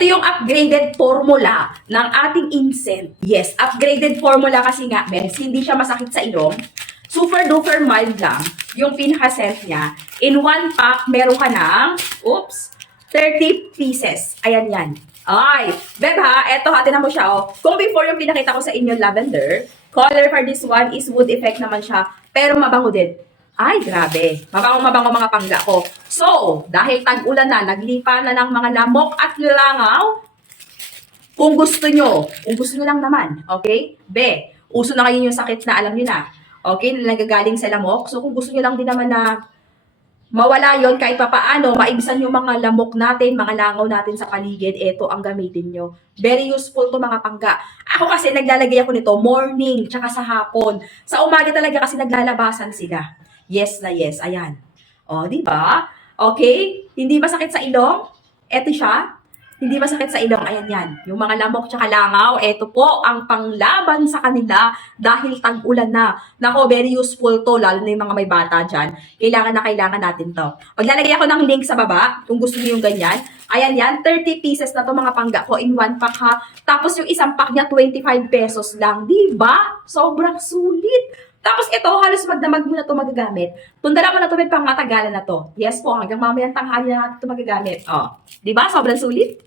Ito yung upgraded formula ng ating Incent. Yes, upgraded formula kasi nga, bes, hindi siya masakit sa ilong. Super duper mild lang yung pinaka-scent niya. In one pack, meron ka ng, 30 pieces. Ayan yan. Ay, beb ha, eto ha, tinan mo siya oh. Kung before yung pinakita ko sa inyo lavender, color for this one is wood effect naman siya, pero mabango din. Ay, grabe. Mabango mga pangga ko. So, dahil tag-ulan na, naglipa na ng mga lamok at langaw, kung gusto nyo lang naman, okay? Uso na ngayon yung sakit na alam nyo na. Okay, na nagagaling sa lamok. So, kung gusto nyo lang din naman na mawala yon kahit papaano, maibsan yung mga lamok natin, mga langaw natin sa paligid, ito ang gamitin nyo. Very useful to mga pangga. Ako kasi naglalagay ako nito morning, tsaka sa hapon. Sa umaga talaga kasi naglalabasan sila. Yes na yes, ayan. O, di ba? Okay? Hindi masakit sa ilong? Ito siya. Hindi masakit sa ilong. Ayan yan. Yung mga lamok tsaka langaw, ito po ang panglaban sa kanila dahil tag-ulan na. Nako, very useful to, lalo na yung mga may bata dyan. Kailangan natin to. Maglalagay ako ng link sa baba kung gusto niyo yung ganyan. Ayan yan, 30 pieces na to mga pangga ko in one pack ha. Tapos yung isang pack niya, 25 pesos lang. Diba? Sobrang sulit. Tapos ito, halos magdamag mo na ito magagamit. Tundala mo na ito, may pang matagalan na to. Yes po, hanggang mamayang tanghali na natin ito magagamit. Oh, diba? Sobrang sulit.